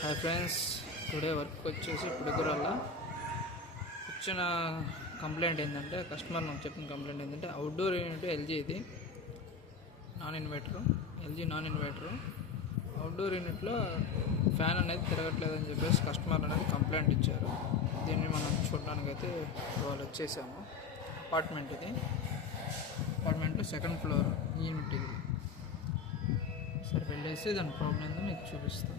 Hi friends, today work వచ్చేసి పిడుగురాళ్ళ. వచ్చిన కంప్లైంట్ ఏంటంటే, కస్టమర్ నాకు చెప్పిన కంప్లైంట్ ఏంటంటే, అవుట్డోర్ యూనిట్ ఎల్జీ ఇది ఎల్జీ నాన్ ఇన్వర్టరు అవుట్డోర్ యూనిట్లో ఫ్యాన్ అనేది తిరగట్లేదని చెప్పేసి కస్టమర్ అనేది కంప్లైంట్ ఇచ్చారు. దీన్ని మనం చూడడానికి అయితే వాళ్ళు వచ్చేసాము. అపార్ట్మెంట్లో సెకండ్ ఫ్లోర్ యూనిట్ ఇది. సరే వెళ్ళేసి దాని ప్రాబ్లం ఏందో మీకు చూపిస్తాను.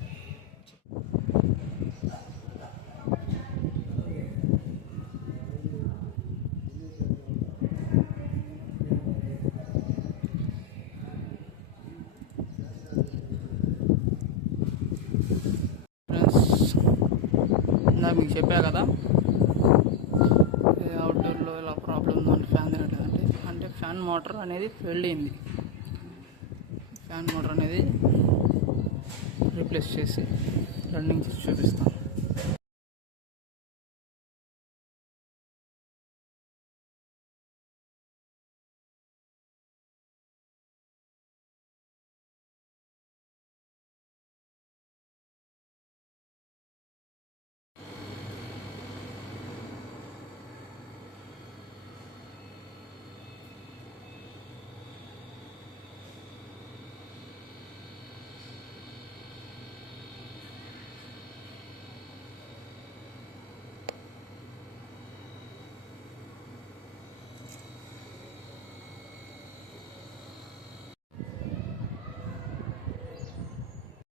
ఇందాక మీకు చెప్పా కదా, అవుట్డోర్లో ఇలా ప్రాబ్లం ఉందంటే ఫ్యాన్ తిరగలేదంటే, అంటే ఫ్యాన్ మోటార్ అనేది ఫెయిల్ అయింది. ఫ్యాన్ మోటార్ అనేది రీప్లేస్ చేసి రన్నింగ్ చేసి చూపిస్తాను.